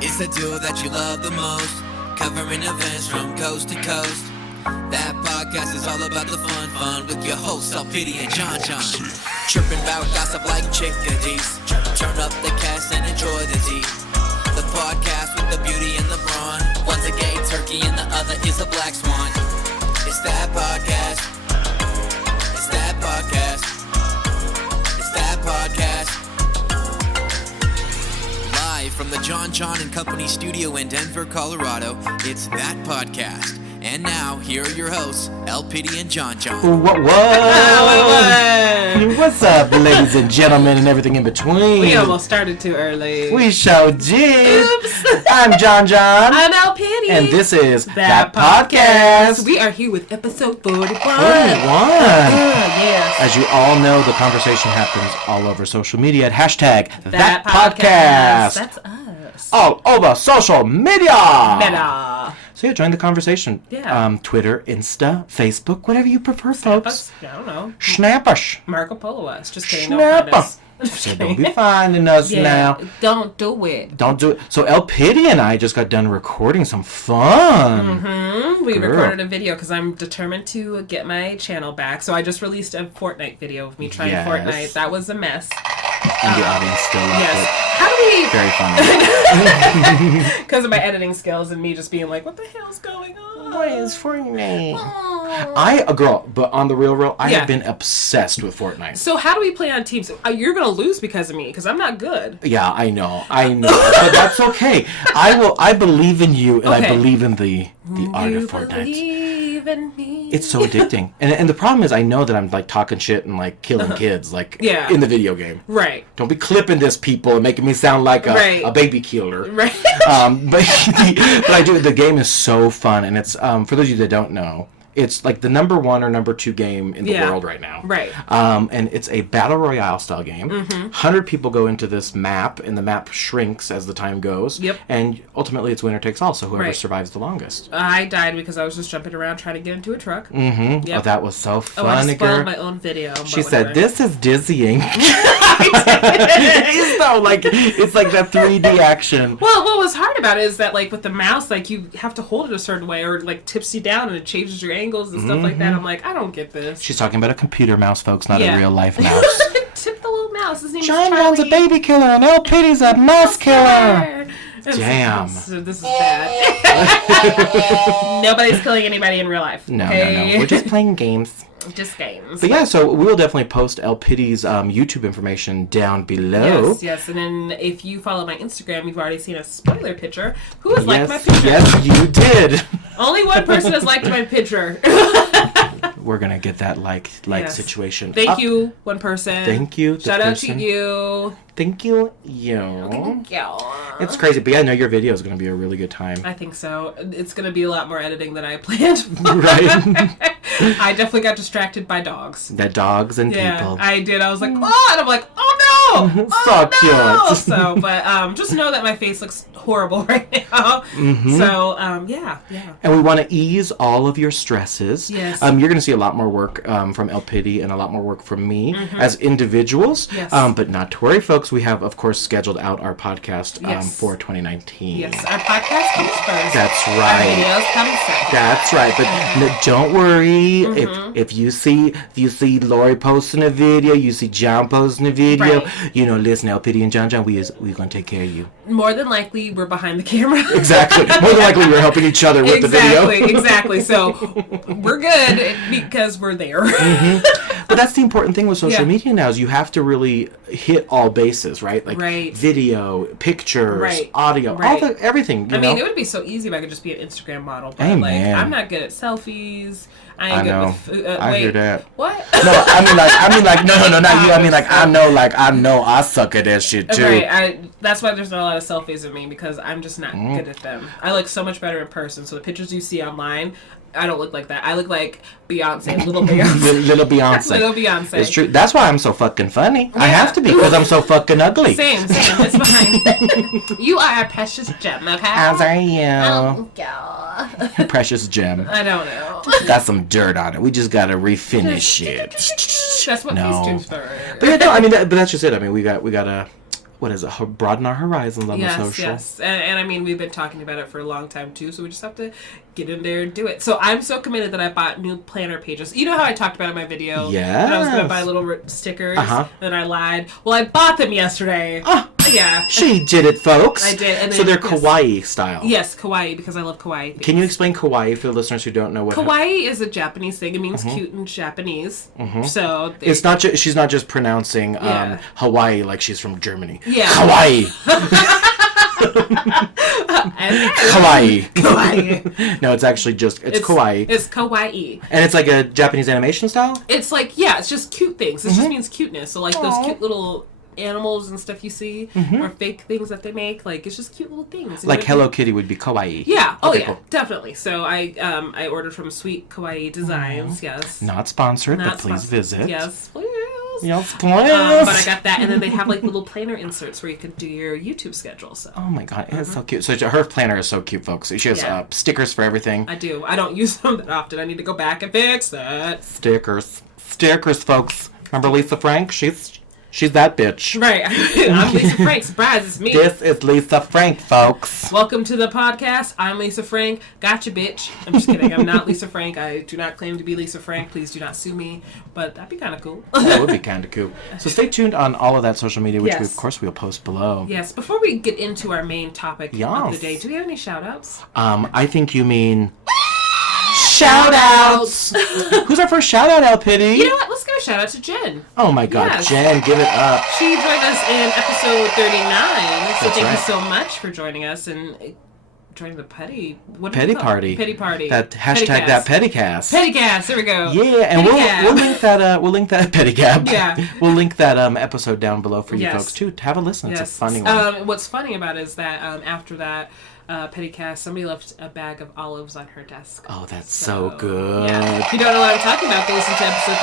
It's the duo that you love the most, covering events from coast to coast. That podcast is all about the fun with your hosts, LPiddy and Jon Jon. Tripping about gossip like chickadees. Turn up the cast and enjoy the tea. The podcast with the beauty and the brawn. One's a gay turkey and the other is a black swan. It's that podcast. It's that podcast. It's that podcast. Live from the Jon Jon and Company studio in Denver, Colorado, it's That Podcast. And now, here are your hosts, LPiddy and Jon Jon. What? What's up, ladies and gentlemen, and everything in between? We almost started too early. We sure did. Oops. I'm Jon Jon. I'm LPiddy. And this is That Podcast. We are here with episode 41. 41. Yes. As you all know, the conversation happens all over social media at hashtag That Podcast. That's us. All over social media. Meta. So yeah, join the conversation. Yeah. Twitter, Insta, Facebook, whatever you prefer, folks. I don't know. Snap us. Marco Polo us. Just kidding. Snap Don't find us. So don't be finding us now. Don't do it. Don't do it. So LPiddy and I just got done recording some fun. Mm-hmm. We recorded a video because I'm determined to get my channel back. So I just released a Fortnite video of me trying Fortnite. That was a mess. And the audience still loved it. How do we... Very funny. Because of my editing skills and me just being like, what the hell's going on? What is Fortnite? But on the real, I have been obsessed with Fortnite. So how do we play on teams? You're going to lose because of me, because I'm not good. Yeah, I know. But that's okay. I believe in you, and I believe in the art of Fortnite. Believe in me. It's so addicting. And the problem is I know that I'm like talking shit and like killing kids in the video game. Right. Don't be clipping this, people, and making me sound like a baby killer. Right. But I do. The game is so fun, and it's for those of you that don't know, it's like the number 1 or number 2 game in the world right now. Right. And it's a battle royale style game. 100 people go into this map, and the map shrinks as the time goes. Yep. And ultimately, it's winner takes all. So whoever survives the longest. I died because I was just jumping around trying to get into a truck. Mm-hmm. Yep. Oh, that was so fun. I just spoiled my own video. She said, "This is dizzying." It's like that 3D action. Well, what was hard about it is that like with the mouse, like you have to hold it a certain way, or it like tips you down and it changes your angles and stuff like that. I'm like, I don't get this. She's talking about a computer mouse, folks, not a real life mouse. Tip the little mouse. His name Jon is Jon's a baby killer and LPiddy's a mouse killer. Damn. This is bad. Nobody's killing anybody in real life. No. We're just playing games. Just games. But yeah, so we will definitely post LPiddy's YouTube information down below. Yes. And then if you follow my Instagram, you've already seen a spoiler picture. Who has liked my picture? Yes, you did. Only one person has liked my picture. We're going to get that like situation. Thank you, one person. Thank you. Shout out to you. Thank you. Thank you. It's crazy, but yeah, I know your video is going to be a really good time. I think so. It's going to be a lot more editing than I planned. Right. I definitely got distracted by dogs. The dogs and people. I did. I was like, oh, and I'm like, oh no! So cute. So, but just know that my face looks horrible right now. Mm-hmm. So, yeah. And we want to ease all of your stresses. Yes. You're going to see a lot more work from LPiddy and a lot more work from me as individuals. Yes. But not to worry, folks. We have, of course, scheduled out our podcast for 2019. Yes, our podcast comes first. That's right. Our videos come second. That's right. But don't worry. If you see Lori posting a video, you see John posting a video, listen, LPiddy and Jon Jon, we're going to take care of you. More than likely, we're behind the camera. Exactly. More than likely, we're helping each other with the video. Exactly. So we're good because we're there. Mm-hmm. But that's the important thing with social media now is you have to really hit all bases, right? Like video, pictures, audio, everything. You know? It would be so easy if I could just be an Instagram model. But I'm not good at selfies. I ain't good with food. I hear that. What? No, I mean like, no, not you. I mean, like, I know I suck at that shit, too. Right. That's why there's not a lot of selfies of me, because I'm just not good at them. I look so much better in person. So the pictures you see online, I don't look like that. I look like Beyonce, little Beyonce. Little Beyonce. Little Beyonce. It's true. That's why I'm so fucking funny. Yeah. I have to be, because I'm so fucking ugly. Same. It's fine. You are a precious gem, okay? As are you. Oh, God. Precious gem. I don't know. Got some dirt on it. We just gotta refinish it. That's what these tubes are. But yeah, no, I mean, but that's just it. I mean, we got a what is it? Broaden our horizons on the social. Yes. And I mean, we've been talking about it for a long time too, so we just have to get in there and do it. So I'm so committed that I bought new planner pages. You know how I talked about in my video? Yeah. That I was going to buy little stickers, and I lied. Well, I bought them yesterday. Oh, yeah. She did it, folks. I did. And so they're kawaii style. Yes, kawaii, because I love kawaii things. Can you explain kawaii for the listeners who don't know what kawaii is a Japanese thing. It means cute in Japanese. So it's not she's not just pronouncing Hawaii like she's from Germany. Yeah. Kawaii. Kawaii. No, it's actually just it's kawaii. It's kawaii. And it's like a Japanese animation style? It's like it's just cute things. It just means cuteness. So like those cute little animals and stuff you see or fake things that they make, like it's just cute little things. Like Hello Kitty would be kawaii. Yeah. Okay, cool. Definitely. So I ordered from Sweet Kawaii Designs. Yes. Not sponsored, but please visit. Yes, please. Yes, please. But I got that, and then they have like little planner inserts where you can do your YouTube schedule. So. Oh my god, it's so cute. So her planner is so cute, folks. She has stickers for everything. I do. I don't use them that often. I need to go back and fix that. Stickers, folks. Remember Lisa Frank? She's that bitch. Right. I'm Lisa Frank. Surprise, it's me. This is Lisa Frank, folks. Welcome to the podcast. I'm Lisa Frank. Gotcha, bitch. I'm just kidding. I'm not Lisa Frank. I do not claim to be Lisa Frank. Please do not sue me. But that'd be kind of cool. That would be kind of cool. So stay tuned on all of that social media, which we'll post below. Yes. Before we get into our main topic of the day, do we have any shout-outs? I think you mean... Shout-outs! Who's our first shout-out, LPiddy? You know what? Let's give a shout-out to Jen. Oh my god, Jen, give it up. She joined us in episode 39, so thank you so much for joining us and joining the petty party. That hashtag that pettycast. Pettycast, there we go. Yeah, and we'll link that pettycap. Yeah. We'll link that episode down below for you folks too. Have a listen. It's a funny one. What's funny about it is that after that Pettycast, somebody left a bag of olives on her desk. Oh, that's so good. Yeah. If you don't know what I'm talking about, go listen to episode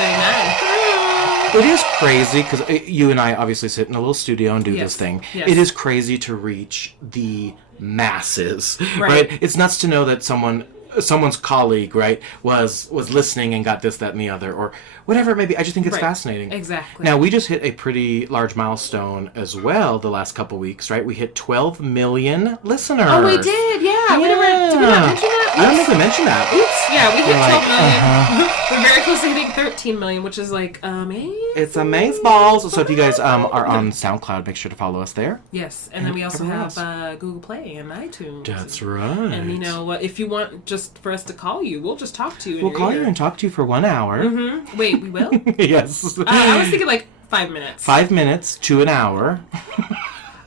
39. It is crazy because you and I obviously sit in a little studio and do this thing. Yes. It is crazy to reach the masses, right? It's nuts to know that someone's colleague, right, was listening and got this, that, and the other, or whatever it may be. I just think it's fascinating. Exactly. Now, we just hit a pretty large milestone as well the last couple weeks, right? We hit 12 million listeners. Oh, we did, yeah. Did we not mention that? I don't think we mentioned that. Oops. Yeah, we hit 12 million. We're very close to hitting 13 million, which is like amazing. It's amazeballs. So if you guys are on SoundCloud, make sure to follow us there. Yes, and then we also have Google Play and iTunes. That's right. And you know what? If you want just for us to call you, we'll just talk to you. We'll call you and talk to you for 1 hour. Mm-hmm. Wait, we will? Yes. I was thinking like 5 minutes. 5 minutes to an hour.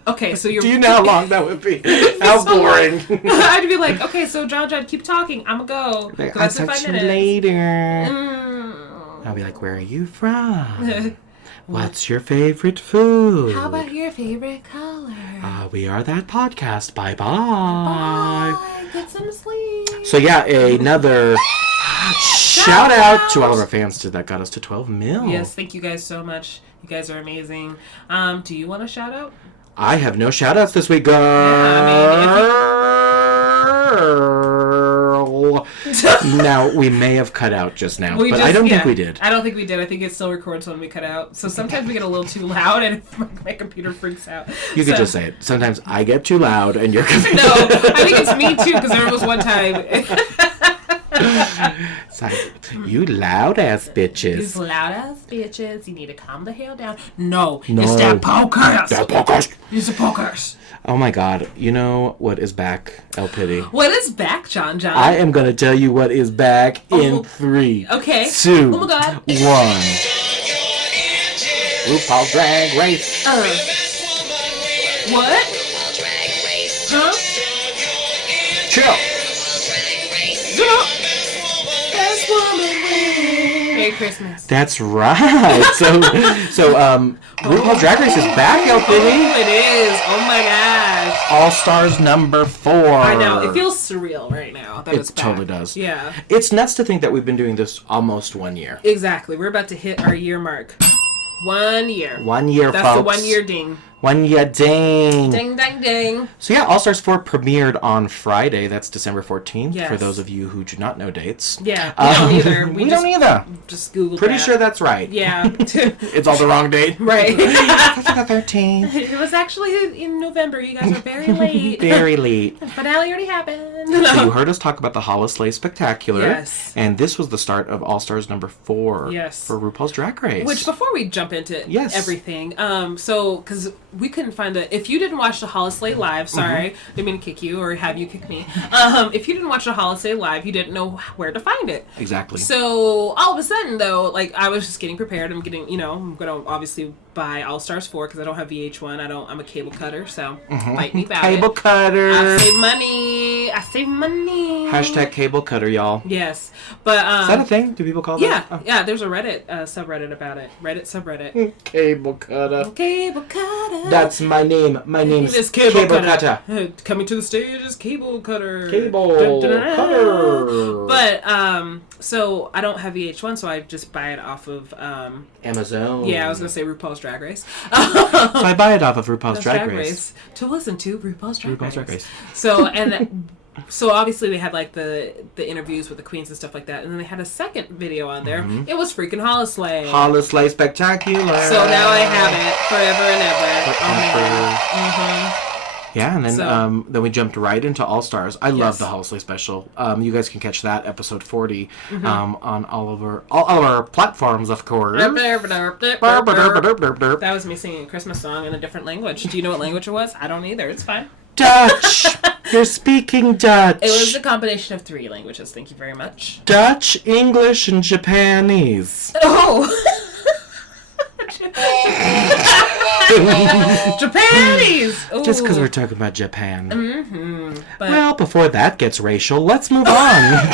Okay, so you're... Do you know how long that would be? How boring. I'd be like, okay, so Jon, keep talking. I'm going to go. I'll talk to you later. I'll be like, where are you from? What's your favorite food? How about your favorite color? We are that podcast. Bye-bye. Bye. Get some sleep. So yeah, another shout out to all of our fans that got us to 12 mil. Yes, thank you guys so much. You guys are amazing. Do you want a shout out? I have no shout outs this week, girl. Now, we may have cut out just now, but I don't think we did. I don't think we did. I think it still records when we cut out. So sometimes we get a little too loud and my computer freaks out. You could just say it. Sometimes I get too loud and your computer... No, I think it's me too, because there was one time... It's like, you loud ass bitches. You loud ass bitches. You need to calm the hell down. No. It's that podcast. That podcast. It's a podcast. Oh my god. You know what is back, LPiddy? What is back, Jon Jon? I am going to tell you what is back in 3, 2, 1. Oh my god. RuPaul's Drag Race. What? Huh? Chill. Merry Christmas. That's right. So RuPaul's Drag Race is back, LPiddy. Oh, it is. Oh my gosh. All Stars number 4. I know. It feels surreal right now that it's back. It totally does. Yeah. It's nuts to think that we've been doing this almost 1 year. Exactly. We're about to hit our year mark. 1 year. 1 year, That's folks. the 1 year ding. One ya ding. Ding, ding, ding. So yeah, All Stars 4 premiered on Friday. That's December 14th. Yes. For those of you who do not know dates. Yeah, we don't either. We don't either. Just Googled Pretty that. sure that's right. Yeah. It's all the wrong date. Right. It's like the 13th. It was actually in November. You guys are very late. Very late. The finale already happened. So you heard us talk about the Holoslay Spectacular. Yes. And this was the start of All Stars number 4. Yes. For RuPaul's Drag Race. Which, before we jump into Yes. everything, because we couldn't find if you didn't watch the Holoslay live, sorry, didn't mean to kick you or have you kick me. If you didn't watch the Holoslay live, you didn't know where to find it. Exactly. So all of a sudden, though, like I was just getting prepared. I'm gonna obviously buy All Stars 4 because I don't have VH1. I'm a cable cutter, so fight me about Cable it. cutter. I save money. Hashtag cable cutter, y'all. Yes, but Is that a thing? Do people call yeah, that? Oh. yeah. There's a Reddit subreddit about it. Reddit subreddit. Cable cutter. Cable cutter. That's my name. My name's It is Cable Cutter. Coming to the stage is Cable Cutter. Cable Cutter. But so I don't have VH1, so I just buy it off of Amazon. Yeah, I was gonna say RuPaul's Drag Race. So I buy it off of RuPaul's Drag Race. To listen to RuPaul's Drag RuPaul's Race. Drag Race. So obviously they had like the interviews with the queens and stuff like that, and then they had a second video on there. It was freaking Holoslay. Holoslay Spectacular. So now I have it forever and ever. Oh my god. Yeah, and then then we jumped right into All Stars. I love the Holoslay special. You guys can catch that episode 40 on all of our platforms, of course. That was me singing a Christmas song in a different language. Do you know what language it was? I don't either. It's fine. Dutch. You're speaking Dutch. It was a combination of 3 languages. Thank you very much. Dutch, English, and Japanese. Oh. Japanese! Ooh. Just because we're talking about Japan. But well, before that gets racial, let's move on.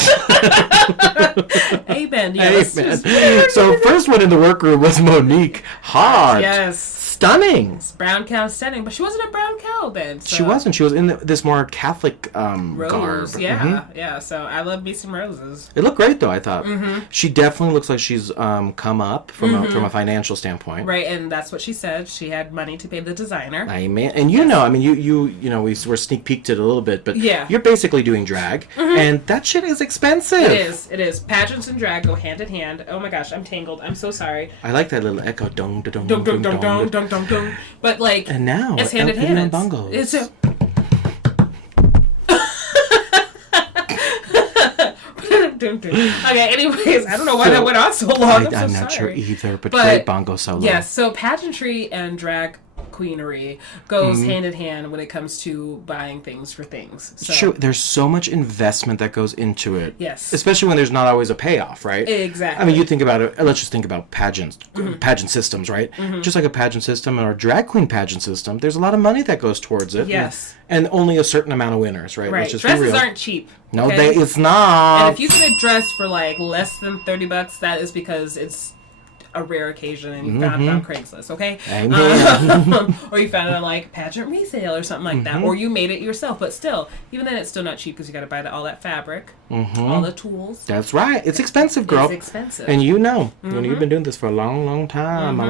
Amen. Yes. Amen. So first one in the workroom was Monique Heart. Yes. Stunning. Brown cow stunning, but she wasn't a brown cow then. So. She wasn't. She was in this more Catholic Rose, garb. yeah, yeah. So I love me some roses. It looked great though. I thought she definitely looks like she's come up from a financial standpoint. Right, and that's what she said. She had money to pay the designer. Amen. And you know, I mean, you know, we were sneak peeked it a little bit, but you're basically doing drag, and that shit is expensive. It is. Pageants and drag go hand in hand. Oh my gosh, I'm tangled. I'm so sorry. I like that little echo. Dong, dong, Dong, dong, dong, dong, dong, dong, dong. But like, and now it's hand in hand. Bongos. It's a. Okay, anyways, I don't know why that went on so long. I'm so not sorry. sure either, but great bongo solo. Yes, so pageantry and drag queenery goes hand in hand when it comes to buying things for things. So. Sure, there's so much investment that goes into it. Yes. Especially when there's not always a payoff, right? Exactly. I mean, you think about it, let's just think about pageant systems, right? Just like a pageant system or a drag queen pageant system, there's a lot of money that goes towards it. Yes. And only a certain amount of winners, right? Right. Let's just Dresses be real. aren't cheap. No, okay? it's not. And if you get a dress for like less than $30, that is because it's a rare occasion and you found it on Craigslist, okay? Amen. Or you found it on like pageant resale or something like that, or you made it yourself. But still, even then, it's still not cheap because you got to buy all that fabric, all the tools. That's right. It's expensive, girl. It's expensive. And you know, you've been doing this for a long, long time.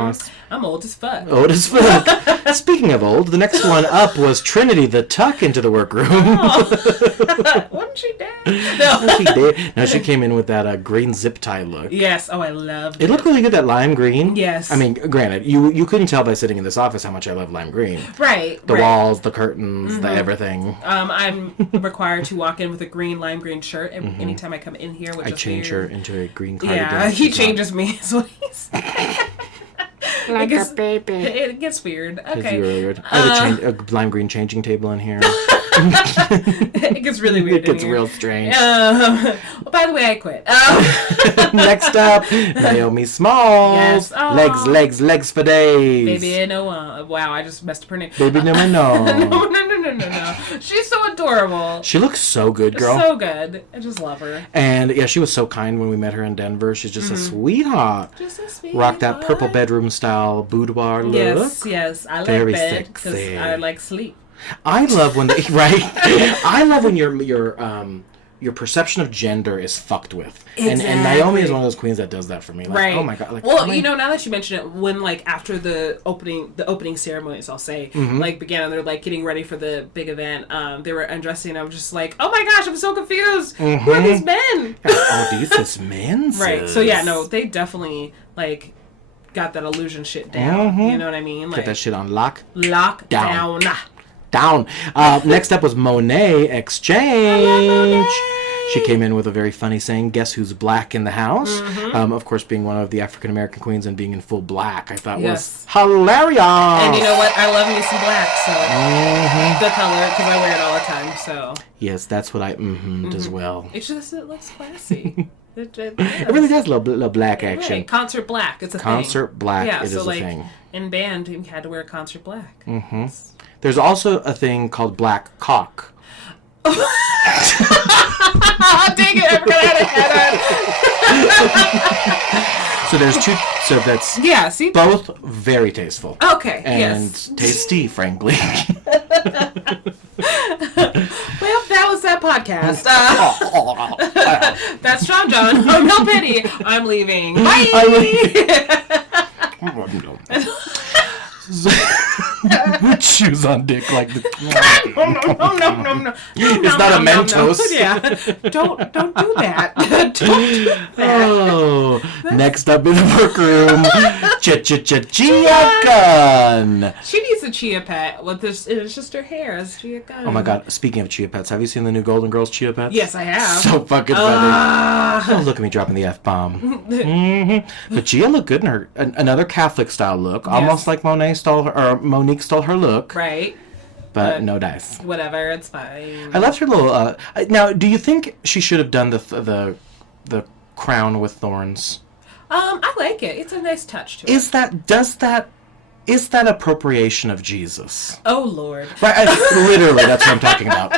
I'm old as fuck. Old as fuck. Speaking of old, the next one up was Trinity the Tuck into the workroom. Oh. Wasn't she dead? No. She did. No, she came in with that green zip tie look. Yes. Oh, I loved it. It looked really good, that lime green. Yes. I mean, granted, you couldn't tell by sitting in this office how much I love lime green. Right. The walls, the curtains, the everything. I'm required to walk in with a lime green shirt anytime I come in here, which I is change weird. her into a green cardigan. Yeah, he changes me. Is what he's like a baby. It gets weird. Okay. Really weird. I have a lime green changing table in here. It gets really weird. It gets real strange. Well, by the way, I quit. Next up, Naomi Smalls. Yes. Oh. Legs for days. Baby, no. Wow, I just messed up her name. Baby, no. No. She's so adorable. She looks so good, girl. So good. I just love her. And yeah, she was so kind when we met her in Denver. She's just a sweetheart. Just a sweetheart. Rocked that purple bedroom style boudoir look. Yes. I like Very bed because sexy. I like sleep. I love when they I love when your your perception of gender is fucked with. Exactly. And Naomi is one of those queens that does that for me. Like, right. oh my god. Like, well, now that you mention it, when like after the opening ceremonies, I'll say, like began and they're like getting ready for the big event, they were undressing and I was just like, oh my gosh, I'm so confused. Who are these men? Oh, these is men. Right. So yeah, no, they definitely like got that illusion shit down. You know what I mean? Like, get that shit on lock down. Next up was Monet Exchange. She came in with a very funny saying, "Guess who's black in the house?" Of course, being one of the African American queens and being in full black, I thought was hilarious. And you know what? I love me some black, so the color because I wear it all the time. So yes, that's what I as well. It's just it looks classy. It really does little black action. Right. Concert black, it's a concert thing. black. Yeah, it so is like a thing. in band, you had to wear concert black. There's also a thing called black cock. Dang it! I forgot I So there's two. So that's see, both very tasteful. Okay, and tasty, frankly. Well, that was that podcast. That's Jon Jon. I'm LPiddy. I'm leaving. Bye. With shoes on dick like the. No. It's not a Mentos. Yeah. Don't do that. Don't do that. Oh. Next up in the workroom, Gia Gunn. She needs a chia pet. With this, it's just her hair. It's Gia Gunn. Oh my god! Speaking of chia pets, have you seen the new Golden Girls chia pets? Yes, I have. So fucking funny. Oh, look at me dropping the F-bomb. But Gia looked good in her another Catholic style look, almost like Monique stole her look. Right. But no dice. Whatever, it's fine. I loved her little. Now, do you think she should have done the crown with thorns? I like it. It's a nice touch to it. Is that appropriation of Jesus? Oh Lord! Right, literally, that's what I'm talking about.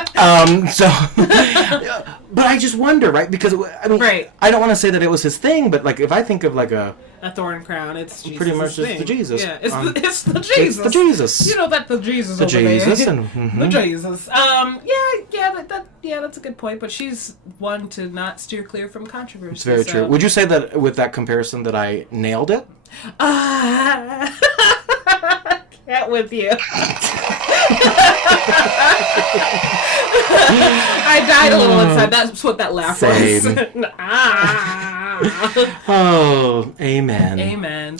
But I just wonder, right? Because I mean, I don't want to say that it was his thing, but like if I think of like a thorn crown, it's Jesus pretty much just the Jesus. Yeah, it's the Jesus. It's the Jesus. You know that the Jesus. The over Jesus there. and the Jesus. That's a good point. But she's one to not steer clear from controversy. It's very true. Would you say that with that comparison that I nailed it? Can't with you. I died a little inside. That's what that laugh was. Oh, amen. Amen.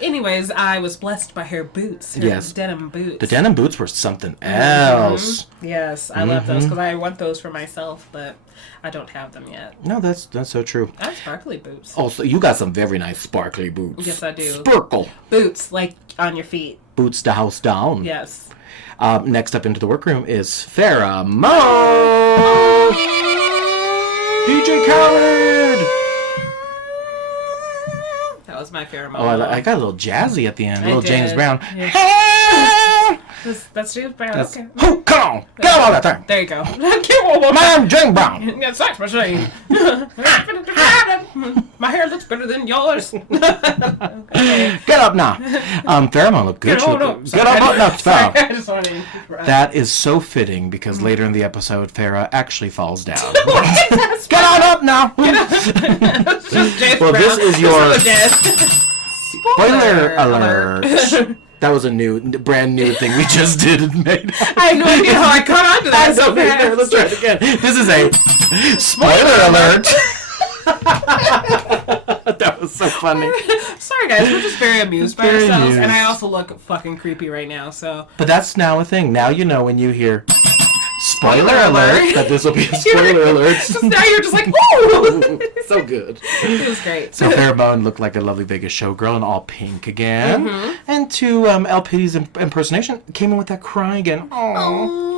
Anyways, I was blessed by her boots. Her denim boots. The denim boots were something else. Yes, I love those because I want those for myself, but I don't have them yet. No, that's so true. I have sparkly boots. Oh, so you got some very nice sparkly boots. Yes, I do. Sparkle. Boots, like on your feet. Boots the house down. Yes. Next up into the workroom is Farrah Moan. DJ Khaled. That was my Farrah Moan. Oh, I got a little jazzy at the end. A little James Brown. Yeah. That's James Brown. Okay. Oh, come on. Get on that thing. There you go. I'm James Brown. Yeah, sex machine. My hair looks better than yours. Okay. Get up now. Farrah Moan looked good. Get up now, Farrah. That is so fitting because later in the episode, Farrah actually falls down. Get on up now. Well, this is your spoiler alert. That was a brand new thing we just did and made. I have no idea how I caught on to that so fast. Let's try it again. This is a spoiler alert. That was so funny. Sorry guys, we're just very amused by ourselves, and I also look fucking creepy right now. So, but that's now a thing. Now you know when you hear spoiler alert that this will be a spoiler alert. Now you're just like, ooh, so good. It was great. So Farrah Moan looked like a lovely Vegas showgirl in all pink again, and to LPiddy's impersonation came in with that cry again. Aww.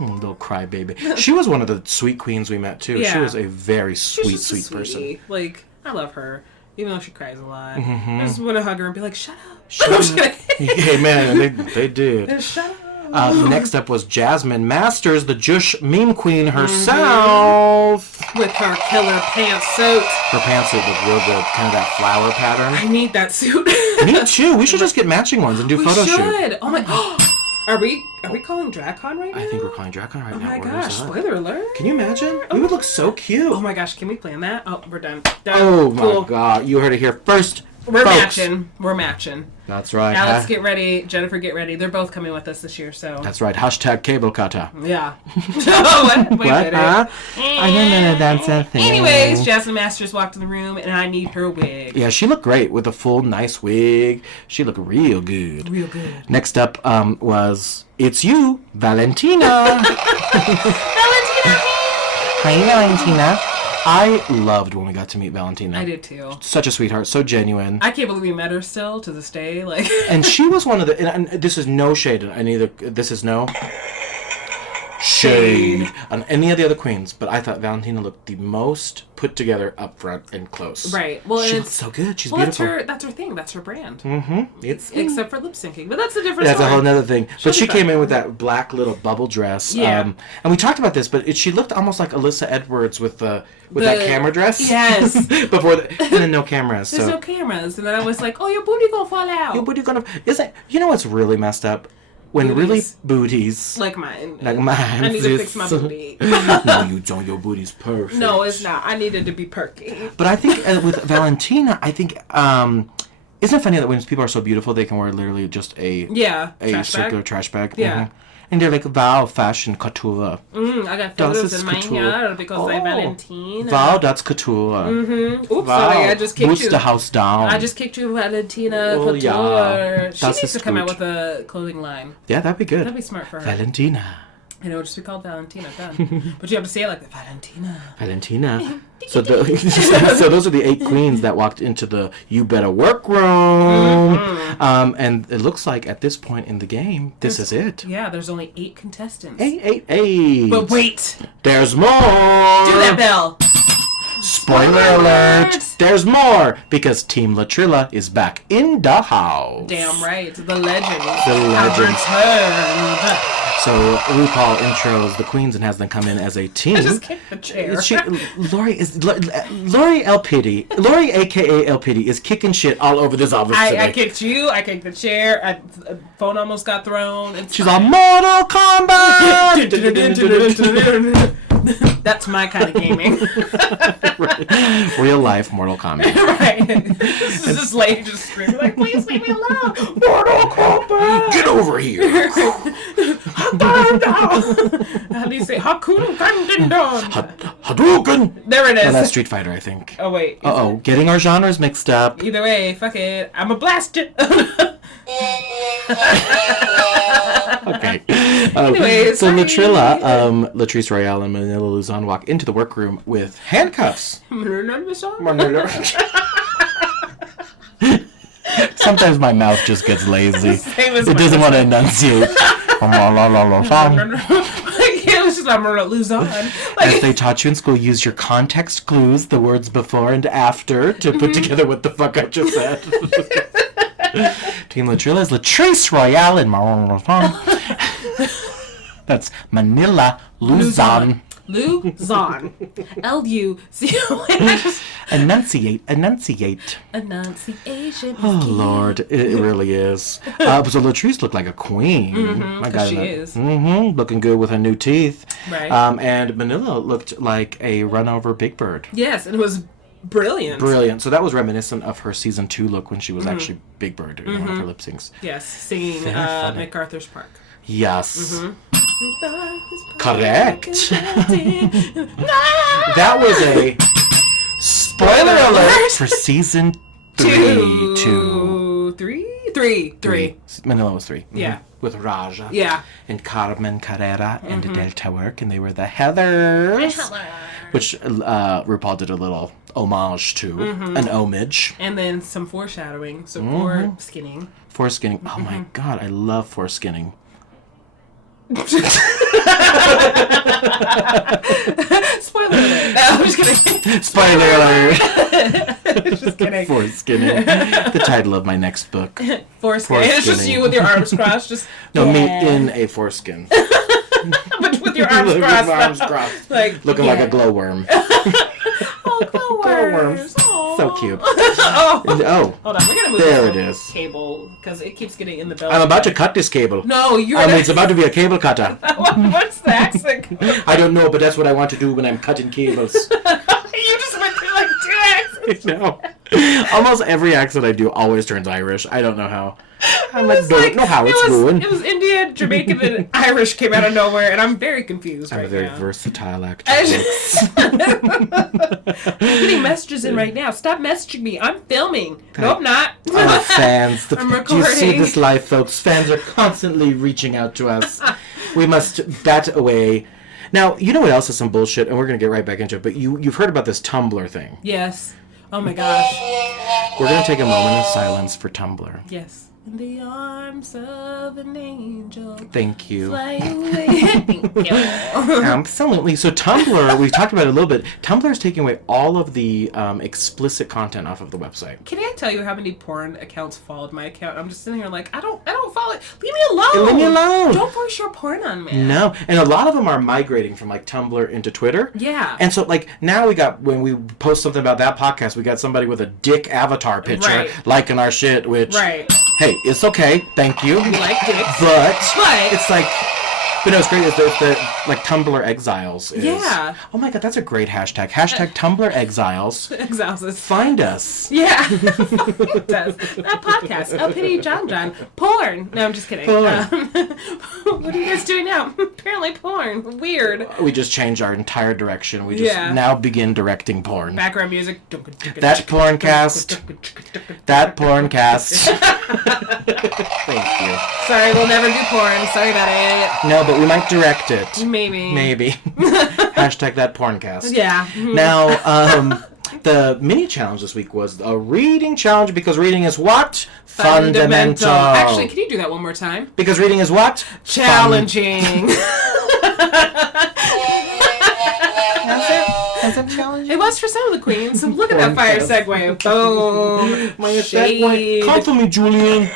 Little cry baby. She was one of the sweet queens we met too. Yeah. She was a very sweet person. Like, I love her, even though she cries a lot. I just want to hug her and be like, "Shut up." Shut up. Hey man, they did. Shut up. Next up was Jasmine Masters, the Jush meme queen herself, with her killer pantsuit. Her pantsuit looked real good, kind of that flower pattern. I need that suit. Me too. We should just get matching ones and do photo shoot. We should. Oh my. Are we calling DragCon right now? I think we're calling DragCon right now. Oh my gosh! Spoiler alert! Can you imagine? We would look so cute. Oh my gosh! Can we plan that? Oh, we're done. Oh Cool. my god! You heard it here first. We're folks. matching. We're matching. That's right. Alex, get ready. Jennifer, get ready. They're both coming with us this year, so. That's right. Hashtag cable cutter. Yeah. What? Wait What? a minute. Huh? I don't know. That's a thing. Anyways, Jasmine Masters walked in the room, and I need her wig. Yeah, she looked great with a full, nice wig. She looked real good. Real good. Next up was It's You, Valentina. Valentina! Hi, Valentina. I loved when we got to meet Valentina. I did too. Such a sweetheart, so genuine. I can't believe we met her still to this day. Like, And she was one of the, and this is no shade on either, this is no shade on any of the other queens, but I thought Valentina looked the most put together up front and close. right. Well, She it's looks so good. She's beautiful. That's her thing. That's her brand. It's Except for lip syncing, but that's a different That's story. a whole nother thing. She'll But she be came fine. in with that black little bubble dress. Yeah. And we talked about this, but she looked almost like Alyssa Edwards with that camera dress. Yes. And then no cameras. There's so no cameras, and then I was like, "Oh, your booty gonna fall out." your booty gonna you know what's really messed up? When booties like mine. like mine. I need to fix my booty. No, you don't. Your booty's perfect. No, it's not. I needed to be perky. But I think with Valentina, I think isn't it funny that when people are so beautiful, they can wear literally just a Trash circular bag. trash bag. Yeah. And they're like, wow, fashion couture. I got Das photos ist in my couture. hair because I'm Valentina. Wow, that's couture. Oops, Wow, sorry, I just kicked boost you. the house down. I just kicked you, Valentina Oh, Couture. yeah. She Das needs to ist come out gut. with a clothing line. Yeah, that'd be good. That'd be smart for her. Valentina. And it would just be called Valentina. Done. But you have to say it like that. Valentina. Valentina. So those are the 8 queens that walked into the You Better Work room. And it looks like at this point in the game, this is it. Yeah, there's only 8 contestants. 8. But wait. There's more. Do that bell. Spoiler alert. There's more because Team Latrilla is back in the house. Damn right. The legends. The legends. Have returned. So RuPaul intros the queens and has them come in as a team. I just kicked the chair. Lori LPiddy. Lori, aka LPiddy, is kicking shit all over this office today. I kicked you. I kicked the chair. A phone almost got thrown. She's all Mortal Kombat. That's my kind of gaming. Real life Mortal Kombat. Right. This is this lady just screaming like, please leave me alone. Mortal Kombat. Get over here. How do you say Hakunu Kandindon? Hadouken. There it Oh, that's is. Street Fighter, I think. Oh wait. Uh-oh, getting our genres mixed up. Either way, fuck it. I'm a blast it. Okay. Anyways, so hi. Latrilla, Latrice, Royale, and Manila Luzon walk into the workroom with handcuffs. Sometimes my mouth just gets lazy. Same as It doesn't mine. want to enunciate. It was just I'm gonna lose on. As they taught you in school, use your context clues, the words before and after, to put together what the fuck I just said. Team Latrilla is Latrice, Royale, and that's Manila Luzon. Luzon. L-U-Z-O-N. Enunciate. Enunciation. Oh, Lord. It really is. So Latrice looked like a queen. My God. she is. Looking good with her new teeth. Right. And Manila looked like a run-over Big Bird. Yes, and it was brilliant. Brilliant. So that was reminiscent of her season 2 look when she was actually Big Bird in one of her lip syncs. Yes, singing Very funny. MacArthur's Park. Yes. Correct. That was a spoiler alert for season 3. Three. Manila was 3. Yeah. With Raja. Yeah. And Carmen Carrera and Delta Work, and they were the Heathers. Which RuPaul did a little homage to, an homage. And then some foreshadowing, so foreskinning. Foreskinning. Oh my God, I love foreskinning. Spoiler alert. No, I'm just kidding. Spoiler alert. Just kidding. Foreskinning. The title of my next book. Foreskin. It's just Foreskinning. you with your arms crossed. Just No, me yeah. in a foreskin. But with your arms With crossed. my arms out. crossed. Like Looking like a glowworm. Oh, glowworm. worms. So cute. Oh. Hold on, we're gonna move there it is. Cable because it keeps getting in the belly. I'm about to cut this cable. No, you're. It's about to be a cable cutter. What's the accent? I don't know, but that's what I want to do when I'm cutting cables. You just went through like 2 accents. No. Almost every accent I do always turns Irish. I don't know how. I don't know how it's going. It was Indian, Jamaican, and Irish came out of nowhere, and I'm very confused I'm right a very now. versatile actor. I'm getting messages in right now. Stop messaging me. I'm filming. No, I'm not. Our fans. I'm Do recording. you see this live, folks? Fans are constantly reaching out to us. We must bat away. Now, you know what else is some bullshit, and we're going to get right back into it, but you've heard about this Tumblr thing. Yes. Oh my gosh. We're going to take a moment of silence for Tumblr. Yes. In the arms of an angel. Thank you. Fly away. Absolutely. So Tumblr, we've talked about it a little bit. Tumblr is taking away all of the explicit content off of the website. Can I tell you how many porn accounts followed my account? I'm just sitting here like, I don't follow it. Leave me alone. Leave me alone. Don't force your porn on me. No. And a lot of them are migrating from like Tumblr into Twitter. Yeah. And so like now when we post something about that podcast, we got somebody with a dick avatar picture liking our shit, which hey, it's okay. Thank you. We like dicks. But it's like, but no, it's great. It's the like Tumblr Exiles. Yeah. Oh my god, that's a great hashtag. Hashtag Tumblr Exiles. Exiles. Find us. Yeah. Find us. That podcast. LPiddy and Jon Jon. Porn. No, I'm just kidding. Porn. What are you guys doing now? Apparently porn. Weird. We just changed our entire direction. We just now begin directing porn. Background music. That porncast. That porncast. Thank you. Sorry, we'll never do porn. Sorry about it. No, but we might direct it. Maybe. Hashtag that porncast. Yeah. Now, the mini challenge this week was a reading challenge because reading is what? Fundamental. Actually, can you do that one more time? Because reading is what? Challenging. Has it challenging? It was for some of the queens. So look at that fire segue. Boom. My segue. Come for me, Julian.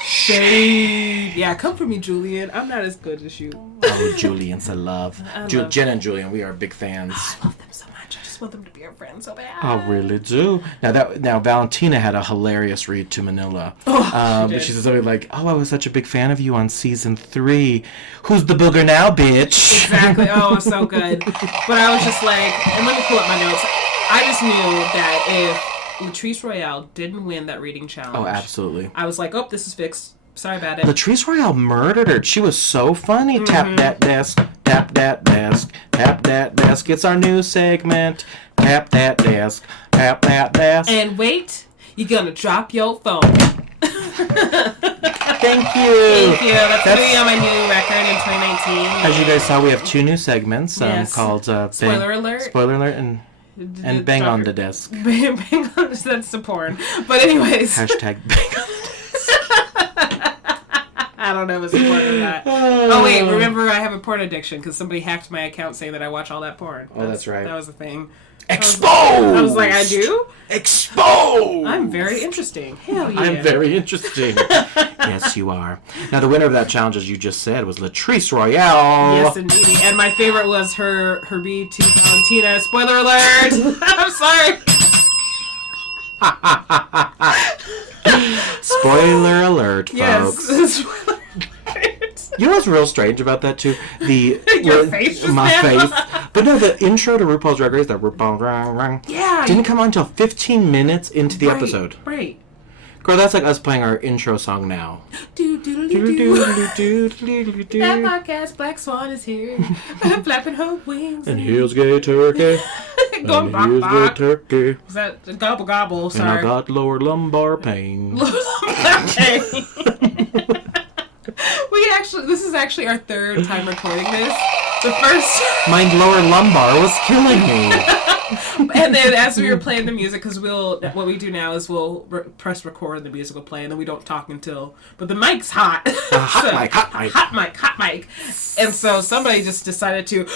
Shade. Yeah, come for me, Julian. I'm not as good as you. Oh, Julian's a love. Jen and Julian, we are big fans. I love them so much. I just want them to be our friends so bad. I really do. Now Valentina had a hilarious read to Manila. She said something like, "Oh, I was such a big fan of you on season 3. Who's the booger now, bitch?" Exactly. Oh, it was so good. But I was just like, and let me pull up my notes. I just knew that if Latrice Royale didn't win that reading challenge. Oh, absolutely. I was like, oh, this is fixed. Sorry about it. Latrice Royale murdered her. She was so funny. Tap that desk. Tap that desk. Tap that desk. It's our new segment. Tap that desk. Tap that desk. And wait, you're gonna drop your phone. Thank you. Thank you. That's going to be on my new record in 2019. As you guys saw, we have 2 new segments called Spoiler Alert. Spoiler Alert and Bang on the Desk. Bang on the That's the porn. But anyways. Hashtag Bang on the Desk. I don't know if it's important or not. Oh, wait. Remember, I have a porn addiction because somebody hacked my account saying that I watch all that porn. That's right. That was the thing. Exposed! I was like, I do? Exposed! I'm very interesting. Hell yeah. I'm very interesting. Yes, you are. Now, the winner of that challenge, as you just said, was Latrice Royale. Yes, indeed. And my favorite was her read to Valentina. Spoiler alert! I'm sorry. Spoiler alert, folks. Yes. Spoiler alert. You know what's real strange about that, too? Your face just my now. face. But no, the intro to RuPaul's Drag Race, that RuPaul didn't come on until 15 minutes into the episode. Right. Girl, that's like us playing our intro song now. That podcast, Black Swan is here. Flapping her wings. And here's gay turkey. Going bok here's gay bok. turkey. Was that gobble gobble? Sorry. And I got lower lumbar pain. This is actually our 3rd time recording this. The first... My lower lumbar was killing me. And then as we were playing the music, because what we do now is we'll press record and the music will play, and then we don't talk until... But the mic's hot. Hot mic. And so somebody just decided to...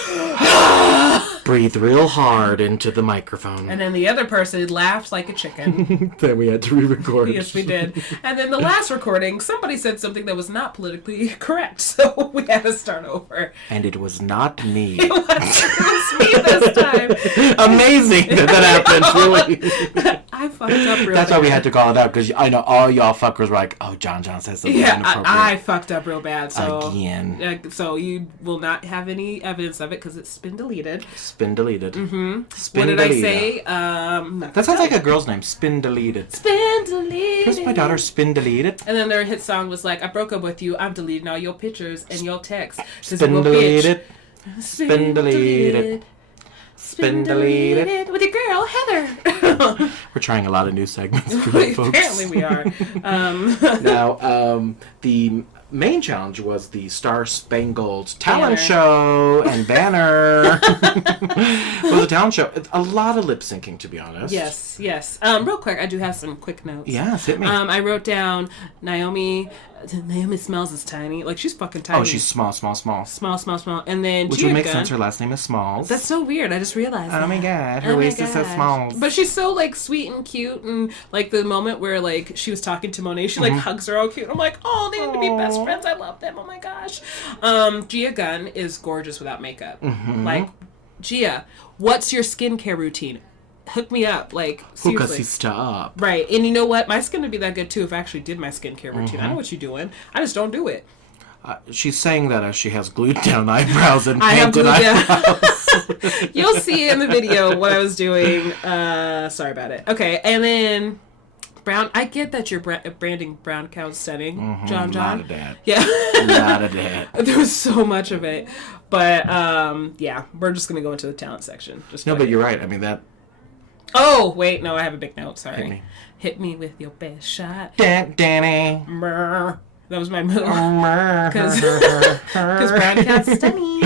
Breathe real hard into the microphone. And then the other person laughed like a chicken. Then we had to re-record. Yes, we did. And then the last recording, somebody said something that was not politically correct, so we had to start over. And it was not me. It was me this time. Amazing. that happened, really. I fucked up real bad. That's why we had to call it out, because I know all y'all fuckers were like, oh, Jon Jon says something inappropriate. I fucked up real bad. So, again. So you will not have any evidence of it because it's been deleted. Spin deleted. Mm-hmm. What did I say? That sounds like a girl's name. Spin deleted. Spin deleted. Here's my daughter, Spin deleted. And then their hit song was like, I broke up with you. I'm deleting all your pictures and your texts. Spin deleted. Spin deleted. Spin deleted. With your girl, Heather. We're trying a lot of new segments today, folks. Apparently we are. Now, the main challenge was the Star Spangled Talent Show and banner. It was a talent show. A lot of lip syncing, to be honest. Yes. Real quick, I do have some quick notes. Yeah, hit me. I wrote down Naomi Smalls is tiny. Like, she's fucking tiny. Oh, she's small. Small. And then Which Gia would make Gunn. sense. Her last name is Smalls. That's so weird. I just realized that. Oh my god. Her waist is so small. But she's so, like, sweet and cute. And, like, the moment where, like, she was talking to Monet, she, like, hugs her all cute. I'm like, oh, they need to be best friends. I love them. Oh my gosh. Gia Gunn is gorgeous without makeup. Like, Gia, what's your skincare routine? Hook me up, like, seriously. Stop. Right, and you know what? My skin would be that good too if I actually did my skincare routine. I know what you're doing. I just don't do it. She's saying that as she has glued down eyebrows and I have painted eyebrows. You'll see in the video what I was doing. Sorry about it. Okay, and then brown. I get that you're branding brown cow stunning, Jon Jon. Not a dad. Yeah, not a dad. There was so much of it, but yeah, we're just gonna go into the talent section. No, but you're right. I mean that. Oh, wait, no, I have a big note, sorry. Hit me with your best shot. Danny. That was my move. Because brown cat's stunning.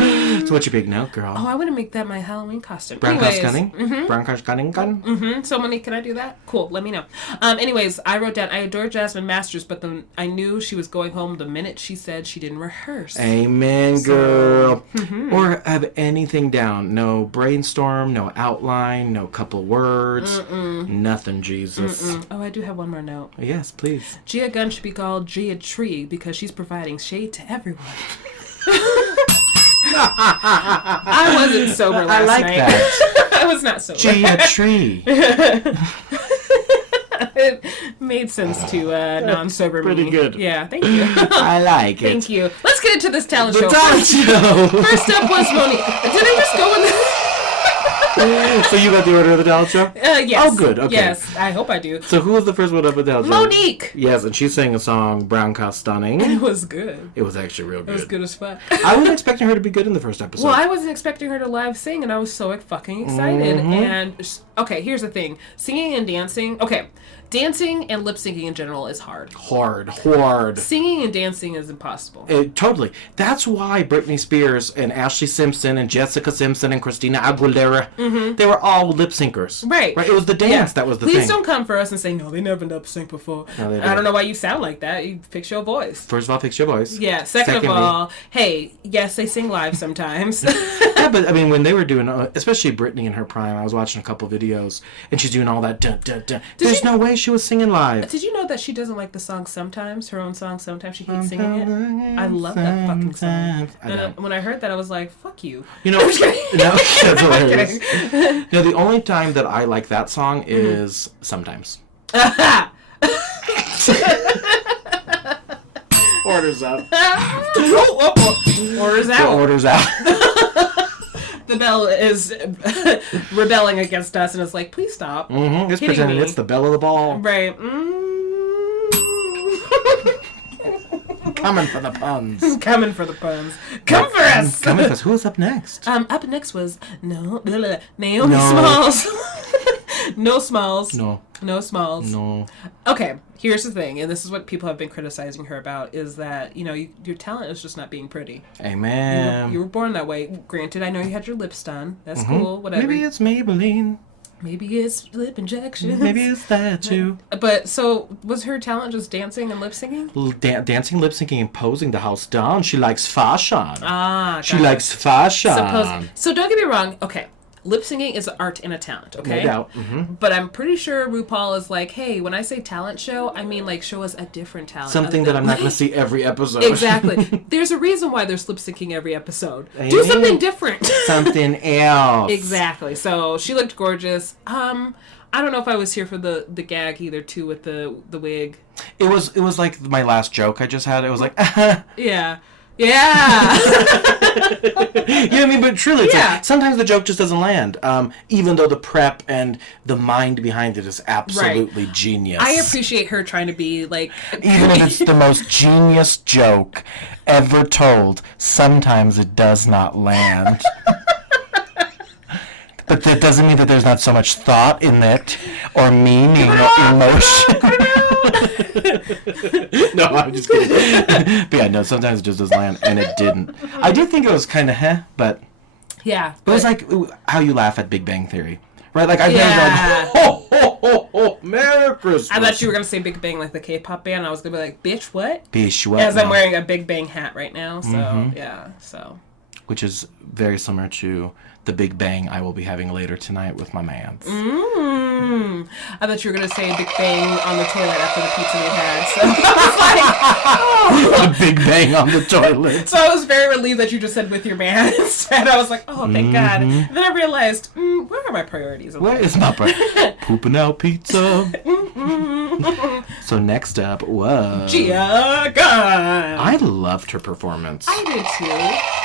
So what's your big note, girl? Oh, I want to make that my Halloween costume. Brown cow stunning? Brown cow stunning gun? So, Monique, can I do that? Cool, let me know. Anyways, I wrote down, I adore Jasmine Masters, but then I knew she was going home the minute she said she didn't rehearse. Amen, girl. Or have anything down. No brainstorm, no outline, no couple words. Nothing, Jesus. Oh, I do have one more note. Yes, please. Gia Gunn should be called Gia Tree because she's providing shade to everyone. I wasn't sober last night. I like that. I was not sober. Gia Tree. It made sense to non-sober me. Pretty good. Yeah, thank you. I like it. Thank you. Let's get into this talent show. The talent show. First up was Monique. Did I just go in the... So you got the order of the talent show? Yes. Oh, good. Okay. Yes, I hope I do. So who was the first one up with the talent show? Monique. Yes, and she sang a song, Brown Cow Stunning. And it was good. It was actually real good. It was good as fuck. I wasn't expecting her to be good in the first episode. Well, I wasn't expecting her to live sing, and I was so fucking excited. And, okay, here's the thing. Singing and dancing... Okay, dancing and lip syncing in general is hard. Hard. Singing and dancing is impossible. Totally. That's why Britney Spears and Ashley Simpson and Jessica Simpson and Christina Aguilera, they were all lip syncers. Right. It was the dance that was the thing. Please don't come for us and say, no, they never lip synced before. No, they I don't know why you sound like that. You fix your voice. First of all, fix your voice. Yeah. Second of all, hey, yes, they sing live sometimes. Yeah, but I mean, when they were doing, especially Britney in her prime, I was watching a couple videos, and she's doing all that dun dun dun. There's no way she was singing live. Did you know that she doesn't like the song sometimes? Her own song sometimes? She hates singing it? I love that fucking song. And when I heard that, I was like, fuck you. You know, no, that's hilarious. No, the only time that I like that song is sometimes. Orders up. Orders out. Orders out. The bell is rebelling against us and it's like, please stop. It's pretending it's the bell of the ball. Right. Coming for the puns. Coming for the puns. Come for us. Coming for us. Who was up next? Up next was Naomi Smalls. No Smalls. No Smalls. No. Okay, here's the thing, and this is what people have been criticizing her about, is that, your talent is just not being pretty. Amen. You were born that way. Granted, I know you had your lips done. That's cool, whatever. Maybe it's Maybelline. Maybe it's lip injections. Maybe it's that too. But, so, was her talent just dancing and lip syncing? Dancing, lip syncing, and posing the house down. She likes fashion. Ah, she likes fashion. So don't get me wrong. Okay. lip syncing is an art and a talent, okay? No doubt. Mm-hmm. But I'm pretty sure RuPaul is like, hey, when I say talent show, I mean like show us a different talent. Something that I'm not going to see every episode. Exactly. There's a reason why there's lip syncing every episode. Do something different. Something else. Exactly. So she looked gorgeous. I don't know if I was here for the gag either too with the wig. It was like my last joke I just had. It was like, Yeah. You know what I mean? But truly, it's like, sometimes the joke just doesn't land. Even though the prep and the mind behind it is absolutely genius. I appreciate her trying to be like... Even if it's the most genius joke ever told, sometimes it does not land. But that doesn't mean that there's not so much thought in it, or meaning, or emotion. No, I'm just kidding. But yeah, no, sometimes it just doesn't land, and it didn't. I did think it was kind of but... Yeah. It was like how you laugh at Big Bang Theory. Right? Like, I've never gone, ho, ho, ho, ho, Merry Christmas. I thought you were going to say Big Bang, like the K-pop band. I was going to be like, bitch, what? Bitch, what? As I'm wearing a Big Bang hat right now, so, yeah, so... Which is very similar to the Big Bang I will be having later tonight with my mans. I thought you were going to say Big Bang on the toilet after the pizza we had. So I was like, The Big Bang on the toilet. So I was very relieved that you just said with your man instead. I was like, oh, thank God. And then I realized, where are my priorities? Where is my priority? Pooping out pizza. So next up was... Gia Gunn. I loved her performance. I did too.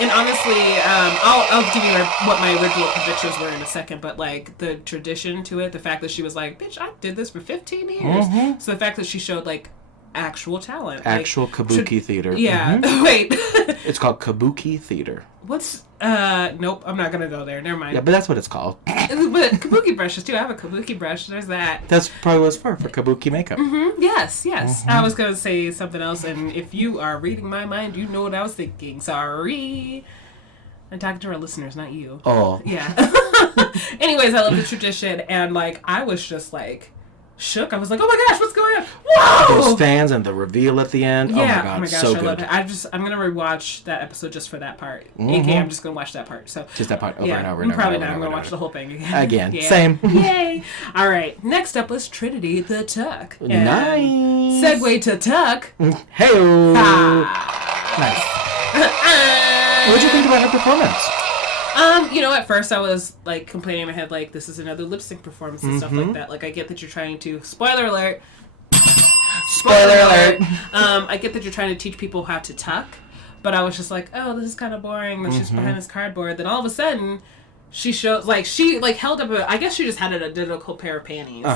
And honestly, I'll give you what my original predictions were in a second, but like the tradition to it, the fact that she was like, bitch, I did this for 15 years. So the fact that she showed like actual talent. Actual like, kabuki theater. Yeah. Wait. It's called kabuki theater. What's, nope, I'm not going to go there. Never mind. Yeah, but that's what it's called. But kabuki brushes too. I have a kabuki brush. There's that. That's probably what it's for kabuki makeup. Yes. I was going to say something else, and if you are reading my mind, you know what I was thinking. Sorry. I'm talking to our listeners, not you. Oh. Yeah. Anyways, I love the tradition, and like I was just like shook. I was like, oh my gosh, what's going on? Whoa! Those fans and the reveal at the end. Yeah. Oh my gosh, I so love good. it. I'm gonna rewatch that episode just for that part. AKA, I'm just gonna watch that part. So just that part over and over and over. Probably and over not. I'm and gonna over. watch the whole thing again. Again. Yeah. Same. Yay! All right. Next up was Trinity the Tuck. And Nice. Segue to Tuck. Hey-o. Nice. What'd you think about her performance? At first I was like complaining in my head, like, this is another lip sync performance and stuff like that. Like, I get that you're trying to spoiler alert. I get that you're trying to teach people how to tuck, but I was just like, oh, this is kind of boring. Then she's behind this cardboard. Then all of a sudden, she shows she held up I guess she just had an identical pair of panties.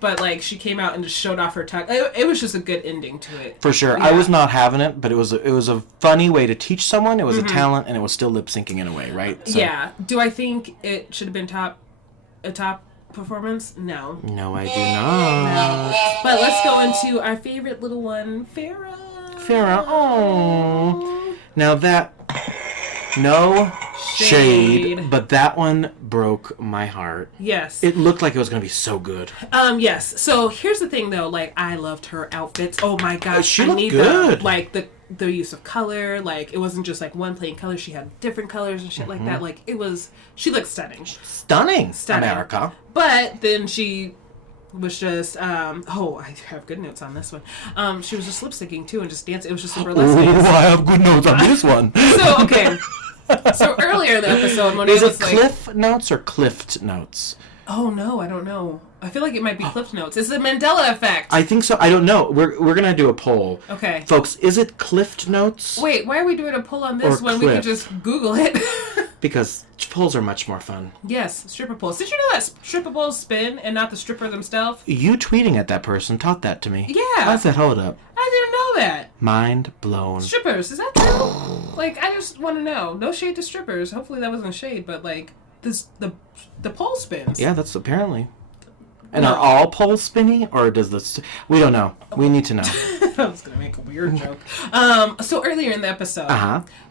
But like she came out and just showed off her tuck. It was just a good ending to it. For sure. Yeah. I was not having it, but it was a funny way to teach someone. It was a talent, and it was still lip syncing in a way, right? So. Yeah. Do I think it should have been a top performance? No. No, I do not. No. But let's go into our favorite little one, Farrah. Oh. Now that no shade, but that one broke my heart. Yes. It looked like it was going to be so good. Yes. So here's the thing, though. Like, I loved her outfits. Oh my gosh, she looked good. The use of color. Like, it wasn't just like one plain color. She had different colors and shit like that. Like, she looked stunning. Stunning, America. But then she was just, I have good notes on this one. She was just lip syncing too and just dancing. It was just a burlesque dance. I have good notes on this one. So, okay. So earlier in the episode, Monet was like... Is it Cliff Notes or Clift Notes? Oh, no, I don't know. I feel like it might be Cliff Notes. It's the Mandela effect. I think so. I don't know. We're going to do a poll. Okay. Folks, is it Clift Notes? Wait, why are we doing a poll on this when we could just Google it? Because polls are much more fun. Yes, stripper polls. Did you know that stripper polls spin and not the stripper themselves? You tweeting at that person taught that to me. Yeah. I said, hold up. I didn't know that. Mind blown. Strippers, is that true? Like, I just want to know. No shade to strippers. Hopefully that wasn't shade, but like, the pole spins. Yeah, that's apparently. And are all poles spinny, or does this... We don't know. We need to know. I was going to make a weird joke. So earlier in the episode,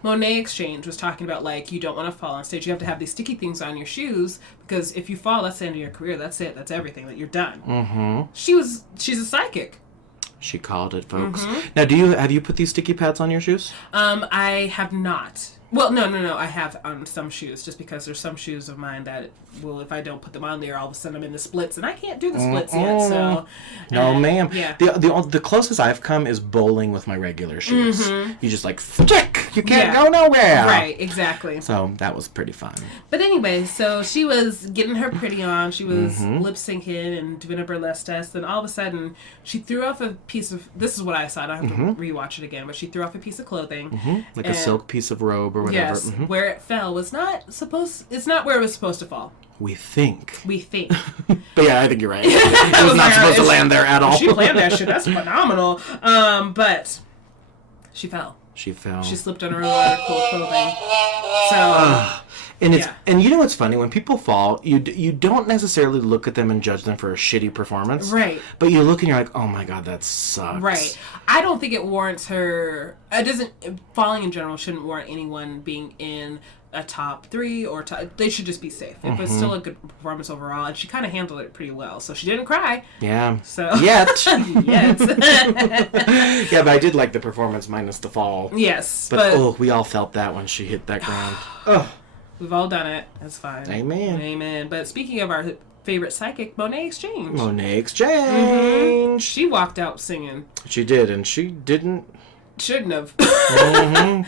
Monet Exchange was talking about, like, you don't want to fall on stage. You have to have these sticky things on your shoes, because if you fall, that's the end of your career. That's it. That's everything. That you're done. She's a psychic. She called it, folks. Now, have you put these sticky pads on your shoes? I have not. Well, no. I have on some shoes, just because there's some shoes of mine that, well, if I don't put them on there, all of a sudden I'm in the splits, and I can't do the splits yet. So, no, ma'am. Yeah. The closest I've come is bowling with my regular shoes. Mm-hmm. You just like stick. You can't go nowhere. Right. Exactly. So that was pretty fun. But anyway, so she was getting her pretty on. She was lip syncing and doing a burlesque test, and all of a sudden she threw off a piece of. This is what I saw. I don't have to rewatch it again, but she threw off a piece of clothing, like a silk piece of robe or whatever. Yes, where it fell was not supposed. It's not where it was supposed to fall. We think. But yeah, I think you're right. It was not supposed to land there at all. She planned that shit. That's phenomenal. But she fell. She fell. She slipped on her other cool clothing. So. And you know what's funny? When people fall, you don't necessarily look at them and judge them for a shitty performance. Right. But you look and you're like, oh my god, that sucks. Right. I don't think it warrants her. It doesn't. Falling in general shouldn't warrant anyone being in a top 3 or top. They should just be safe. If it's still a good performance overall, and she kind of handled it pretty well, so she didn't cry. Yeah. So yet. Yes. Yeah, but I did like the performance minus the fall. Yes. But we all felt that when she hit that ground. Oh. We've all done it. That's fine. Amen. But speaking of our favorite psychic, Monet Exchange. She walked out singing. She did, and she didn't. Shouldn't have.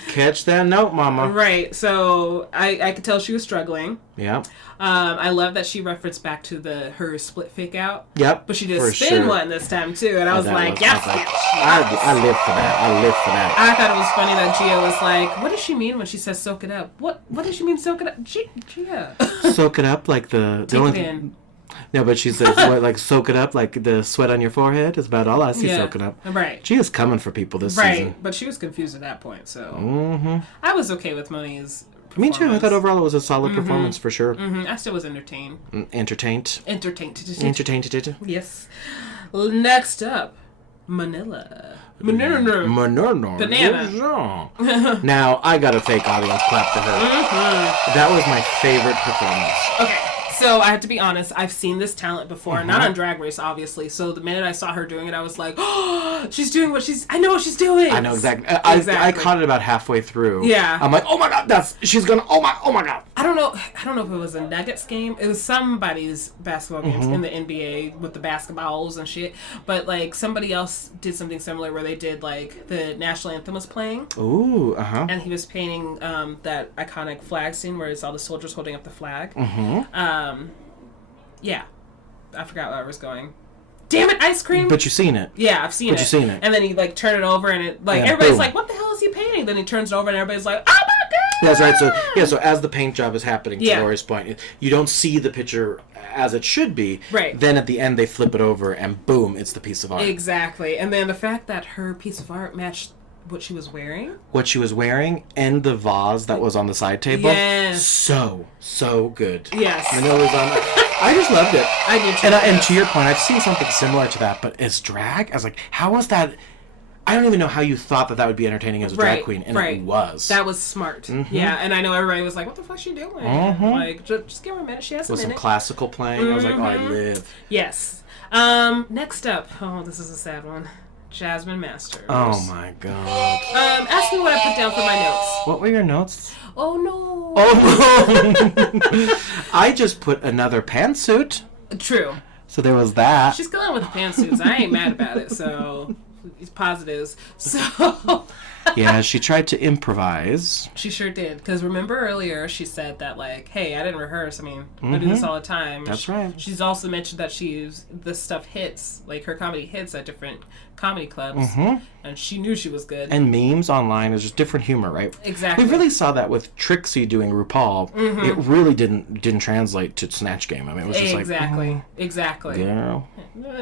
Catch that note, mama. Right. So I could tell she was struggling. Yeah. I love that she referenced back to her split fake out. Yep. But she did a spin one this time too, and I was like, yes. I live for that. I thought it was funny that Gia was like, what does she mean when she says soak it up? What does she mean soak it up? Gia. Soak it up like the Take it in. No, but she says, like, soak it up, like the sweat on your forehead is about all I see soaking up. Right. She is coming for people this season. Right, but she was confused at that point, so. I was okay with Monet's performance. Me too. I thought overall it was a solid performance for sure. I still was entertained. Entertained. Yes. Next up, Manila. Banana. Now, I got a fake audience clap to her. That was my favorite performance. Okay. So I have to be honest, I've seen this talent before, not on Drag Race, obviously. So the minute I saw her doing it, I was like, "Oh, she's doing I know what she's doing." I know exactly. I caught it about halfway through. Yeah. I'm like, "Oh my god, oh my god." I don't know if it was a Nuggets game. It was somebody's basketball games in the NBA with the basketballs and shit. But like somebody else did something similar where they did like the national anthem was playing. Ooh, And he was painting that iconic flag scene where it's all the soldiers holding up the flag. Yeah. I forgot where I was going. Damn it, ice cream! But you've seen it. Yeah, I've seen it. But you've seen it. And then he like turned it over and it like everybody's like, what the hell is he painting? Then he turns it over and everybody's like, oh my god! That's right. So as the paint job is happening, to Lori's point, you don't see the picture as it should be. Right. Then at the end they flip it over and boom, it's the piece of art. Exactly. And then the fact that her piece of art matched what she was wearing. And the vase that was on the side table. Yes. So good. Yes. Manila's on that. I just loved it. I did too. And to your point, I've seen something similar to that, but as drag, I was like, how was that? I don't even know how you thought that would be entertaining as a drag queen, and it was. That was smart. Yeah, and I know everybody was like, what the fuck is she doing? Like, just give her a minute. She has a minute. With some classical playing. I was like, oh, I live. Yes. Next up. Oh, this is a sad one. Jasmine Masters. Oh my god. Ask me what I put down for my notes. What were your notes? Oh no. I just put another pantsuit. True. So there was that. She's going with the pantsuits. I ain't mad about it, so it's positives. So yeah, she tried to improvise. She sure did. Because remember earlier she said that, like, hey, I didn't rehearse. I mean, I do this all the time. That's right. She's also mentioned that this stuff hits, like her comedy hits at different comedy clubs. And she knew she was good. And memes online is just different humor, right? Exactly. We really saw that with Trixie doing RuPaul. It really didn't translate to Snatch Game. I mean, it was just Exactly. Girl.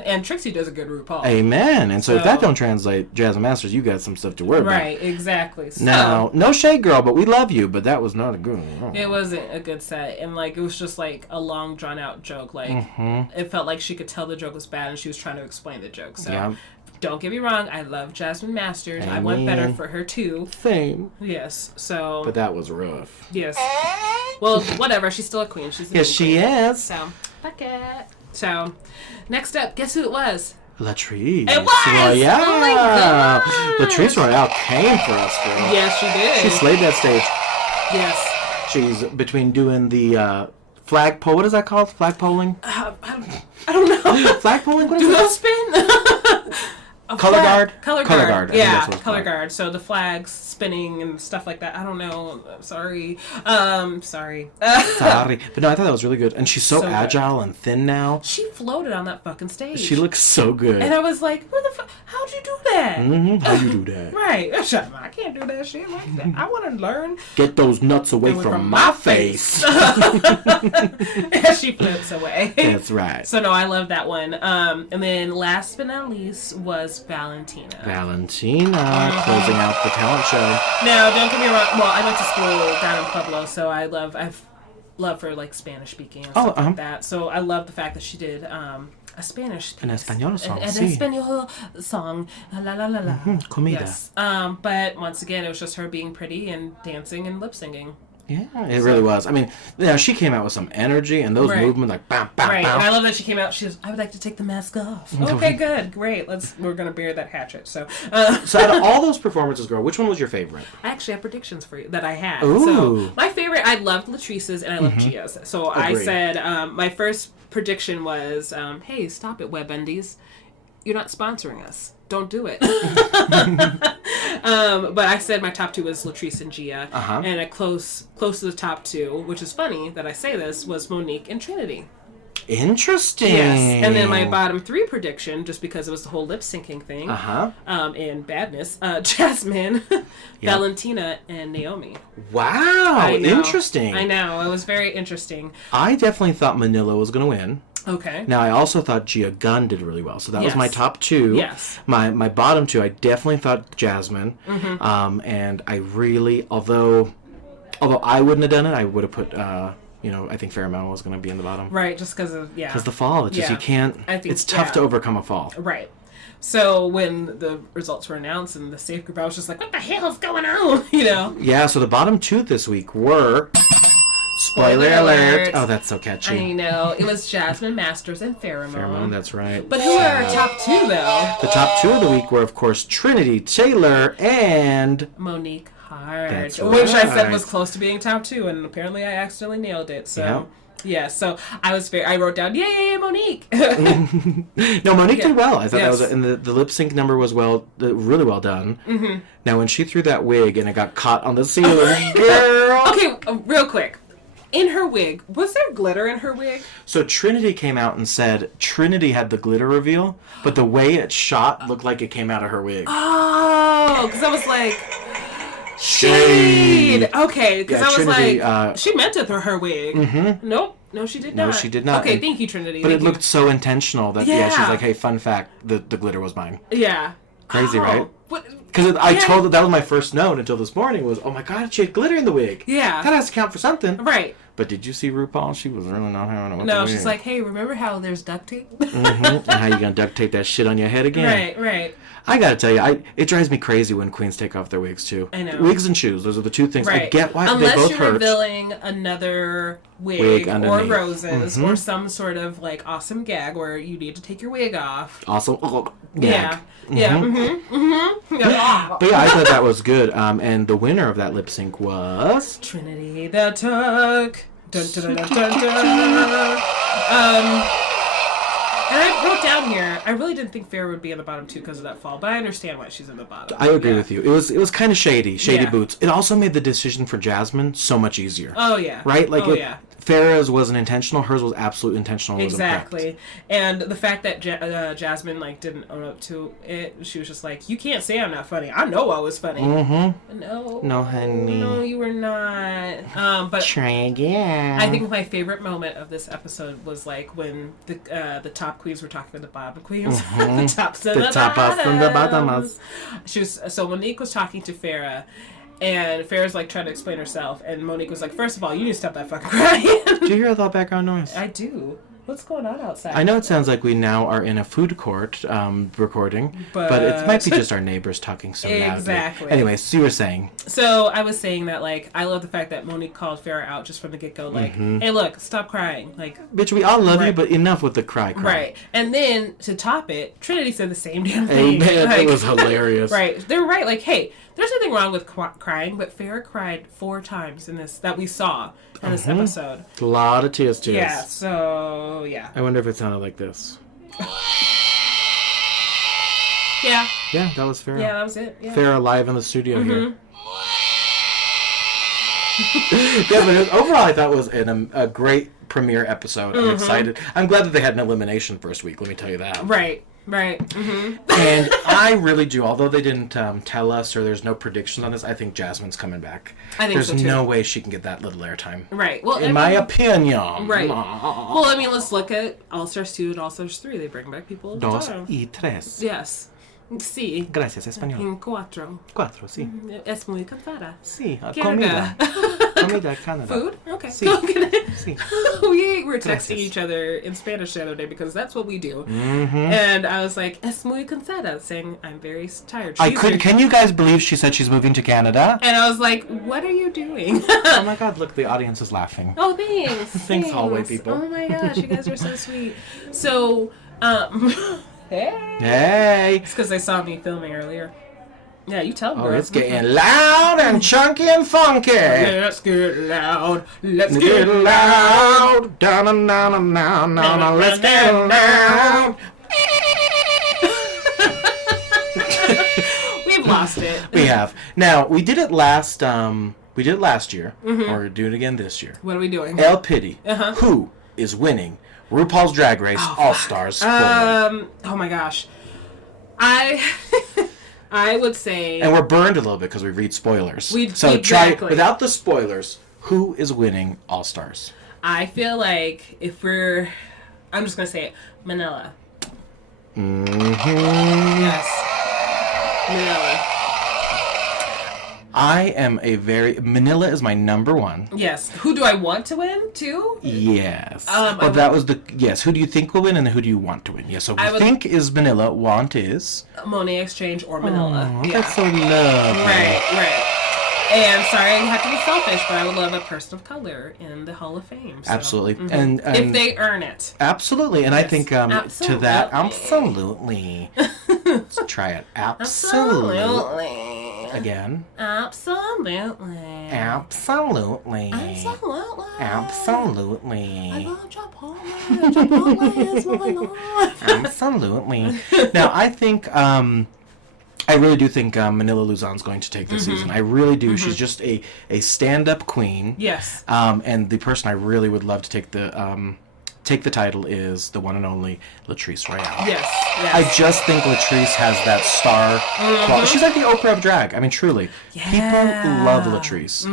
And Trixie does a good RuPaul. Amen. And so if that don't translate, Jasmine Masters, you got some stuff to worry about. Right, exactly. So, now, no shade, girl, but we love you, but that was not a good one. It wasn't a good set. And, like, it was just, like, a long, drawn-out joke. Like, it felt like she could tell the joke was bad and she was trying to explain the joke. So, don't get me wrong. I love Jasmine Masters. I want better for her, too. Same. Yes, so... But that was rough. Yes. Well, whatever. She's still a queen. She's yes, she is. So, fuck it. So, next up, guess who it was? Latrice. It was! Royale. Oh my god! Latrice Royale came for us, girl. Yes, she did. She slayed that stage. Yes. She's between doing the flagpole. What is that called? Flagpoling? I don't know. Flagpoling? What is Do that? those spin? Color guard? Color Color guard. guard. I think Yeah, that's what it's color called. guard. So the flags spinning and stuff like that. I don't know. Sorry. Sorry. Sorry. But no, I thought that was really good. And she's so good. agile and thin now. She floated on that fucking stage. She looks so good. And I was like, where the fuck? How'd you do that? How you do that? Right. I can't do that shit like that. I want to learn. Get those nuts away from my face. As she flips away. That's right. So no, I love that one. And then last but not least was Valentina. Valentina closing out the talent show. Now, don't get me wrong. Well, I went to school down in Pueblo, so I've love for like Spanish speaking and stuff like that. So I love the fact that she did a Spanish piece. An español song. An sí. español song. La la la la. Comida. Yes. But once again, it was just her being pretty and dancing and lip singing. Yeah, it really was. I mean, yeah, she came out with some energy and those movements, like bam, bam, right. bam. And I love that she came out. She was, I would like to take the mask off. Okay, good, great. We're gonna bury that hatchet. So, so out of all those performances, girl, which one was your favorite? I actually have predictions for you that I had. Ooh. So my favorite, I loved Latrice's and I loved Gia's. So I said my first prediction was, "Hey, stop it, WebMDs. You're not sponsoring us. Don't do it." But I said my top two was Latrice and Gia, and a close to the top two, which is funny that I say this, was Monique and Trinity. Interesting. Yes, and then my bottom three prediction, just because it was the whole lip syncing thing, and badness, Jasmine, Valentina, and Naomi. Wow, I know. interesting. I know, it was very interesting. I definitely thought Manila was going to win. Okay. Now, I also thought Gia Gunn did really well. So that was my top two. Yes. My bottom two, I definitely thought Jasmine. And I really, although I wouldn't have done it, I would have put, I think Farrah Moan was going to be in the bottom. Right, just because of, Because the fall, it's just, you can't, it's tough to overcome a fall. Right. So when the results were announced and the safe group, I was just like, what the hell is going on? Yeah, so the bottom two this week were... Spoiler alert. Oh, that's so catchy. I know. It was Jasmine Masters and Farrah Moan. Farrah Moan, that's right. But who are our top two, though? The top two of the week were, of course, Trinity Taylor and... Monique Heart. That's Which I said right. was close to being top two, and apparently I accidentally nailed it. So, yeah. So I wrote down, yeah, Monique. No, Monique did well. I thought that was... Yes. And the lip sync number was really well done. Mm-hmm. Now, when she threw that wig and it got caught on the ceiling, girl... Okay, real quick. In her wig, was there glitter in her wig? So Trinity came out and said Trinity had the glitter reveal, but the way it shot looked like it came out of her wig. Oh, because I was like, Shade. Okay, because I was Trinity, like, she meant it through her wig. Mm-hmm. Nope. No, she did not. No, she did not. Okay, thank you, Trinity. But it looked so intentional that, Yeah. she's like, hey, fun fact, the glitter was mine. Yeah. Crazy, right? But, Because I told her that was my first note until this morning was, oh my god, she had glitter in the wig. Yeah. That has to count for something. Right. But did you see RuPaul? She was really not having it with No, the she's wig. like, hey, remember how there's duct tape? And how you gonna duct tape that shit on your head again? Right. I gotta tell you, it drives me crazy when queens take off their wigs too. I know. Wigs and shoes, those are the two things. Right. I get why Unless they both you're hurt. revealing another wig or underneath. roses or some sort of like awesome gag where you need to take your wig off. Also, Yeah. Yeah. Yeah. But yeah, I thought that was good. And the winner of that lip sync was Trinity the Tuck. Dun, dun, dun, dun, dun. And I wrote down here, I really didn't think Farrah would be in the bottom two because of that fall, but I understand why she's in the bottom. I agree with you. It was kind of shady Yeah. boots. It also made the decision for Jasmine so much easier. Oh yeah. Right? Like yeah. Farrah's wasn't intentional. Hers was absolutely intentional. Exactly. And the fact that Jasmine like didn't own up to it, she was just like, you can't say I'm not funny. I know I was funny. Mm-hmm. No, honey. No, you were not. But Try again. I think my favorite moment of this episode was like when the top queens were talking to the bottom queens. The tops and the toppers and the bottoms. So Monique was talking to Farrah. And Farrah's like trying to explain herself, and Monique was like, "First of all, you need to stop that fucking crying." Do you hear that background noise? I do. What's going on outside? I know it sounds like we now are in a food court recording, but it might be just our neighbors talking so loudly. Exactly. Anyways, so you were saying. So I was saying that, like, I love the fact that Monique called Farrah out just from the get-go. Like, hey, look, stop crying. Like, bitch, we all love you, but enough with the cry. Right. And then, to top it, Trinity said the same damn thing. Amen. Like, it was hilarious. Right. They're right. Like, hey, there's nothing wrong with crying, but Farrah cried 4 times in this, that we saw in this episode. A lot of tears. Yeah, so, yeah. I wonder if it sounded like this. Yeah. Yeah, that was Farrah. Yeah, that was it. Yeah. Farrah live in the studio here. Yeah, but overall I thought it was a great premiere episode. I'm excited. I'm glad that they had an elimination first week, let me tell you that. Right. And I really do, although they didn't tell us or there's no predictions on this, I think Jasmine's coming back. I think there's so too. no way she can get that little airtime. Right. Well, in my opinion. Right. Well, I mean, let's look at All Stars 2 and All Stars 3. They bring back people all the Dos time. y tres. Yes. Sí. Gracias, español. En 4. Cuatro, sí. Es muy cansada. Sí, Canada. Comida, Canada. Food? Okay. Sí. Sí. We were texting Gracias. each other in Spanish the other day because that's what we do. And I was like, es muy cansada, saying I'm very tired. Can you guys believe she said she's moving to Canada? And I was like, what are you doing? Oh my god, look, the audience is laughing. Oh, thanks. Thanks, hallway people. Oh my gosh, you guys are so sweet. So, Hey! It's because they saw me filming earlier. Yeah, you tell them, Oh, girl. it's getting loud and chunky and funky. Let's get loud. Let's Get loud. Down and down and down, down. Let's get loud. We've lost it. We have. Now, we did it last year. Or do it again this year. What are we doing? LPiddy. Who is winning RuPaul's Drag Race All Stars 4? Oh my gosh. I would say... And we're burned a little bit because we read spoilers. So exactly. try, without the spoilers, who is winning All Stars? I feel like if we're... I'm just going to say it. Manila. Yes. Manila. I am Manila is my number one. Yes. Who do I want to win, too? Yes. Yes. Who do you think will win and who do you want to win? Yes. So think is Manila. Want is? Monet Exchange or Manila. Oh, that's so lovely. Right. And sorry, I have to be selfish, but I would love a person of color in the Hall of Fame. So. Absolutely. And if they earn it. Absolutely. And yes. I think absolutely. to that, absolutely. Let's try it. Absolutely. Again. Absolutely. Absolutely. Absolutely. I love Chipotle. Chipotle is my love. Absolutely. Now, I think... I really do think Manila Luzon's going to take this season. I really do. She's just a stand-up queen. Yes. And the person I really would love to take the title is the one and only Latrice Royale. Yes. I just think Latrice has that star quality. She's like the Oprah of drag. I mean, truly. Yeah. People love Latrice.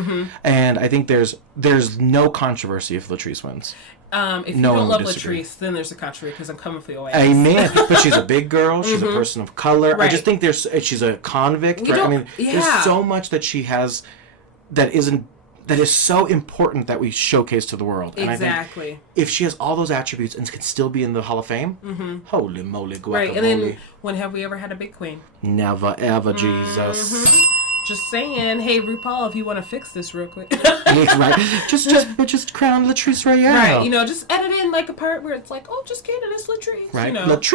And I think there's no controversy if Latrice wins. If you don't love Latrice, then there's a controversy because I'm coming for your ass. Amen. But she's a big girl. She's a person of color. Right. I just think she's a convict. Right? I mean, there's so much that she has that is so important that we showcase to the world. And exactly. I think if she has all those attributes and can still be in the Hall of Fame, holy moly, guacamole. Right. And then when have we ever had a big queen? Never ever, Jesus. Just saying, hey RuPaul, if you want to fix this real quick. Right. Just crown Latrice Royale. Right. You know, just edit in like a part where it's like, oh, just kidding, it's Latrice. Right. You know. Latrice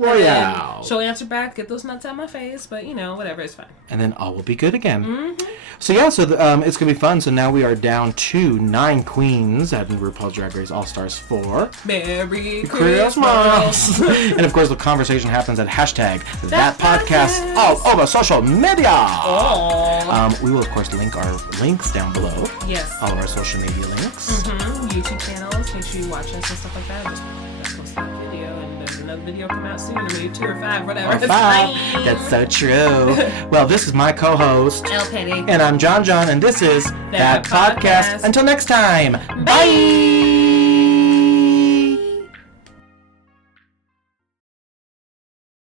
Royale. She'll answer back, get those nuts out my face, but you know, whatever, it's fine. And then all will be good again. So yeah, it's gonna be fun. So now we are down to 9 queens at RuPaul's Drag Race All Stars 4. Merry Christmas. And of course, the conversation happens at hashtag that podcast all over social media. We will of course link our links down below. Yes. All of our social media links. YouTube channels. Make sure you watch us and stuff like that. Just post that video, and there's another video come out soon. Maybe 2 or 5, whatever. Or 5. That's so true. Well, this is my co-host LPiddy. and I'm Jon Jon, and this is That Podcast. Until next time. Bye.